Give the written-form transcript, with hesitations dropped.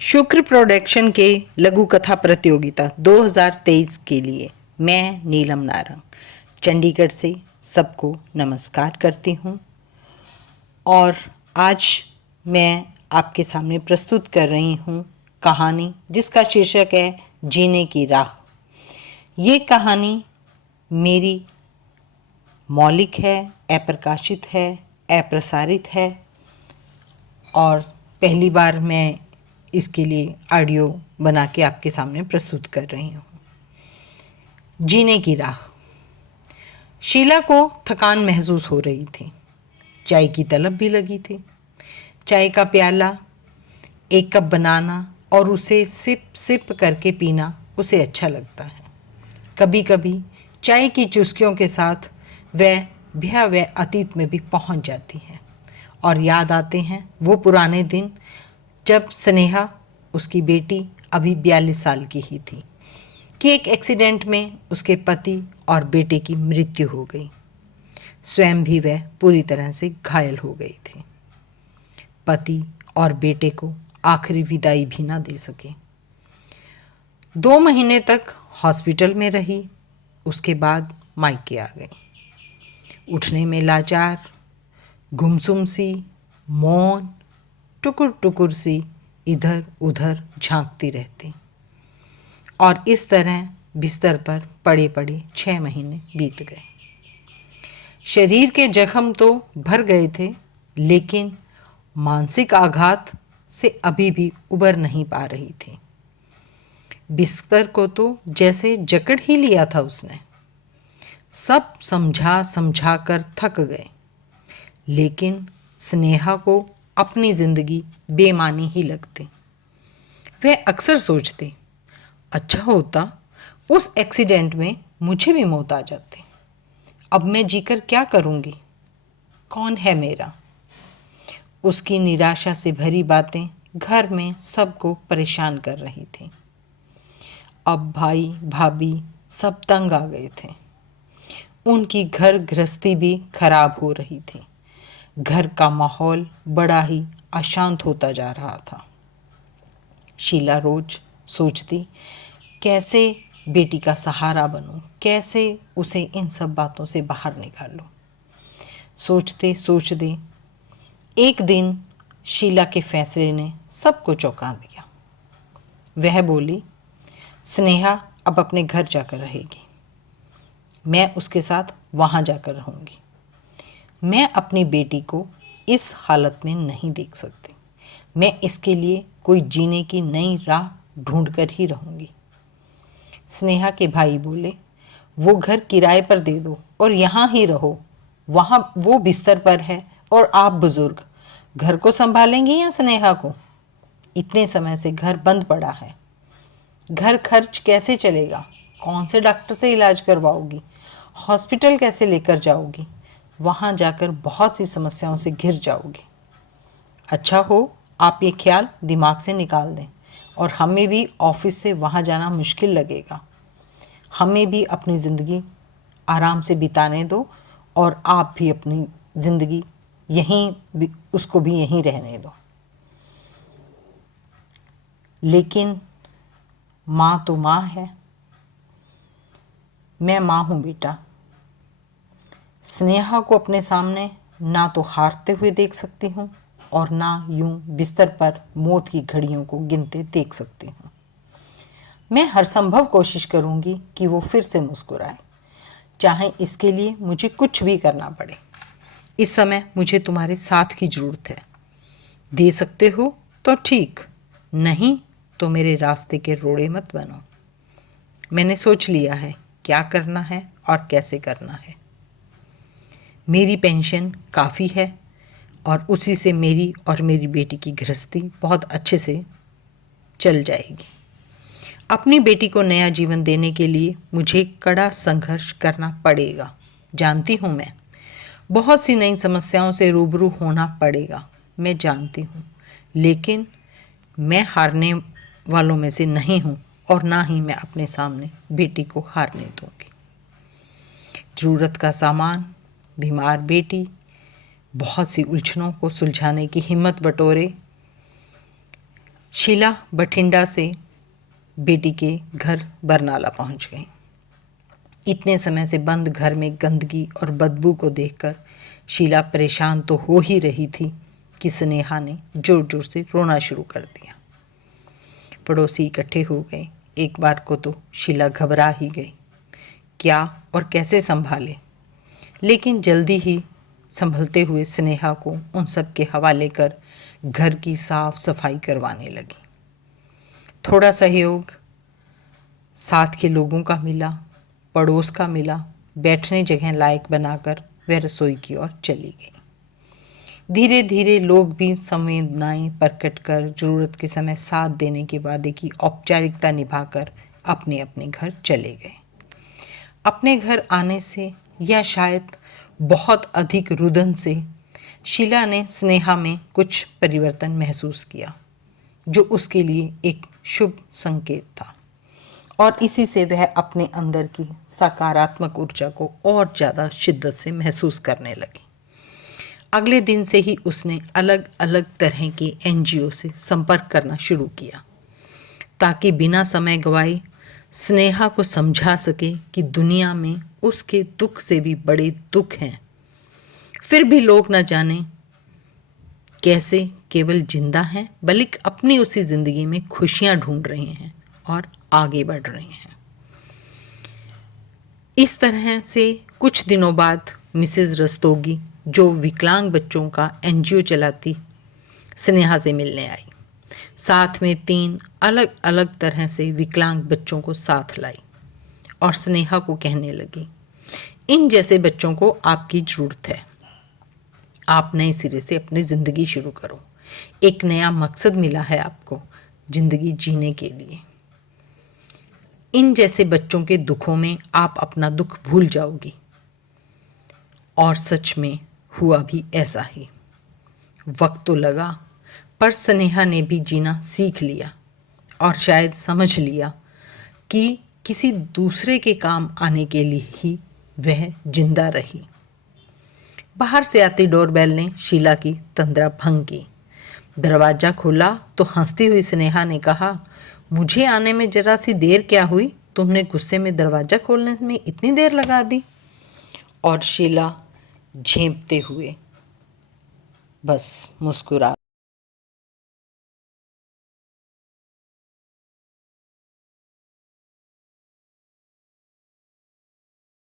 शुक्र प्रोडक्शन के लघु कथा प्रतियोगिता 2023 के लिए मैं नीलम नारंग चंडीगढ़ से सबको नमस्कार करती हूँ और आज मैं आपके सामने प्रस्तुत कर रही हूँ कहानी जिसका शीर्षक है जीने की राह। ये कहानी मेरी मौलिक है, अप्रकाशित है, अप्रसारित है और पहली बार मैं इसके लिए ऑडियो बना के आपके सामने प्रस्तुत कर रही हूँ। जीने की राह। शीला को थकान महसूस हो रही थी। चाय की तलब भी लगी थी। चाय का प्याला, एक कप बनाना और उसे सिप सिप करके पीना उसे अच्छा लगता है। कभी कभी चाय की चुस्कियों के साथ वह भयावह अतीत में भी पहुंच जाती है और याद आते हैं वो पुराने दिन जब स्नेहा, उसकी बेटी अभी 42 साल की ही थी कि एक एक्सीडेंट में उसके पति और बेटे की मृत्यु हो गई। स्वयं भी वह पूरी तरह से घायल हो गई थी। पति और बेटे को आखिरी विदाई भी ना दे सके। 2 महीने तक हॉस्पिटल में रही। उसके बाद मायके आ गई। उठने में लाचार, गुमसुम सी, मौन, टुकुर टुकुर सी इधर उधर झांकती रहती और इस तरह बिस्तर पर पड़े पड़े 6 महीने बीत गए। शरीर के जख्म तो भर गए थे, लेकिन मानसिक आघात से अभी भी उबर नहीं पा रही थी। बिस्तर को तो जैसे जकड़ ही लिया था उसने। सब समझा समझा कर थक गए, लेकिन स्नेहा को अपनी जिंदगी बेमानी ही लगती। वह अक्सर सोचती, अच्छा होता उस एक्सीडेंट में मुझे भी मौत आ जाती। अब मैं जीकर क्या करूंगी? कौन है मेरा? उसकी निराशा से भरी बातें घर में सबको परेशान कर रही थी। अब भाई भाभी सब तंग आ गए थे। उनकी घर गृहस्थी भी खराब हो रही थी। घर का माहौल बड़ा ही अशांत होता जा रहा था। शीला रोज सोचती, कैसे बेटी का सहारा बनूं, कैसे उसे इन सब बातों से बाहर निकालूं। सोचते सोचते एक दिन शीला के फैसले ने सबको चौंका दिया। वह बोली, स्नेहा अब अपने घर जाकर रहेगी। मैं उसके साथ वहाँ जाकर रहूँगी। मैं अपनी बेटी को इस हालत में नहीं देख सकती। मैं इसके लिए कोई जीने की नई राह ढूंढ कर ही रहूँगी। स्नेहा के भाई बोले, वो घर किराए पर दे दो और यहाँ ही रहो। वहाँ वो बिस्तर पर है और आप बुजुर्ग घर को संभालेंगी या स्नेहा को? इतने समय से घर बंद पड़ा है। घर खर्च कैसे चलेगा? कौन से डॉक्टर से इलाज करवाओगी? हॉस्पिटल कैसे लेकर जाओगी? वहाँ जाकर बहुत सी समस्याओं से घिर जाओगी। अच्छा हो आप ये ख्याल दिमाग से निकाल दें और हमें भी ऑफिस से वहाँ जाना मुश्किल लगेगा। हमें भी अपनी ज़िंदगी आराम से बिताने दो और आप भी अपनी ज़िंदगी यहीं उसको भी यहीं रहने दो। लेकिन माँ तो माँ है। मैं माँ हूँ बेटा। स्नेहा को अपने सामने ना तो हारते हुए देख सकती हूँ और ना यूं बिस्तर पर मौत की घड़ियों को गिनते देख सकती हूँ। मैं हर संभव कोशिश करूँगी कि वो फिर से मुस्कुराए, चाहे इसके लिए मुझे कुछ भी करना पड़े। इस समय मुझे तुम्हारे साथ की ज़रूरत है। दे सकते हो तो ठीक, नहीं तो मेरे रास्ते के रोड़े मत बनो। मैंने सोच लिया है क्या करना है और कैसे करना है। मेरी पेंशन काफ़ी है और उसी से मेरी और मेरी बेटी की गृहस्थी बहुत अच्छे से चल जाएगी। अपनी बेटी को नया जीवन देने के लिए मुझे कड़ा संघर्ष करना पड़ेगा। जानती हूँ मैं, बहुत सी नई समस्याओं से रूबरू होना पड़ेगा, मैं जानती हूँ, लेकिन मैं हारने वालों में से नहीं हूँ और ना ही मैं अपने सामने बेटी को हारने दूँगी। ज़रूरत का सामान, बीमार बेटी, बहुत सी उलझनों को सुलझाने की हिम्मत बटोरे शीला बठिंडा से बेटी के घर बरनाला पहुंच गई। इतने समय से बंद घर में गंदगी और बदबू को देखकर शीला परेशान तो हो ही रही थी कि स्नेहा ने जोर जोर से रोना शुरू कर दिया। पड़ोसी इकट्ठे हो गए। एक बार को तो शीला घबरा ही गई, क्या और कैसे संभाले। लेकिन जल्दी ही संभलते हुए स्नेहा को उन सब के हवाले कर घर की साफ सफाई करवाने लगी। थोड़ा सहयोग साथ के लोगों का मिला, पड़ोस का मिला। बैठने जगह लायक बनाकर वह रसोई की ओर चली गई। धीरे धीरे लोग भी संवेदनाएं प्रकट कर जरूरत के समय साथ देने के वादे की औपचारिकता निभाकर अपने अपने घर चले गए। अपने घर आने से या शायद बहुत अधिक रुदन से शीला ने स्नेहा में कुछ परिवर्तन महसूस किया, जो उसके लिए एक शुभ संकेत था, और इसी से वह अपने अंदर की सकारात्मक ऊर्जा को और ज़्यादा शिद्दत से महसूस करने लगी। अगले दिन से ही उसने अलग अलग तरह के NGO से संपर्क करना शुरू किया, ताकि बिना समय गवाए स्नेहा को समझा सके कि दुनिया में उसके दुख से भी बड़े दुख हैं। फिर भी लोग न जाने कैसे केवल जिंदा हैं, बल्कि अपनी उसी ज़िंदगी में खुशियां ढूंढ रहे हैं और आगे बढ़ रहे हैं। इस तरह से कुछ दिनों बाद मिसेस रस्तोगी, जो विकलांग बच्चों का NGO चलाती, स्नेहा से मिलने आई। साथ में 3 अलग अलग तरह से विकलांग बच्चों को साथ लाई और स्नेहा को कहने लगी, इन जैसे बच्चों को आपकी ज़रूरत है। आप नए सिरे से अपनी ज़िंदगी शुरू करो। एक नया मकसद मिला है आपको ज़िंदगी जीने के लिए। इन जैसे बच्चों के दुखों में आप अपना दुख भूल जाओगी। और सच में हुआ भी ऐसा ही। वक्त तो लगा, पर स्नेहा ने भी जीना सीख लिया और शायद समझ लिया कि किसी दूसरे के काम आने के लिए ही वह जिंदा रही। बाहर से आती डोरबेल ने शीला की तंद्रा भंग की। दरवाज़ा खोला तो हंसती हुई स्नेहा ने कहा, मुझे आने में जरा सी देर क्या हुई, तुमने गुस्से में दरवाज़ा खोलने में इतनी देर लगा दी। और शीला झेंपते हुए बस मुस्कुरा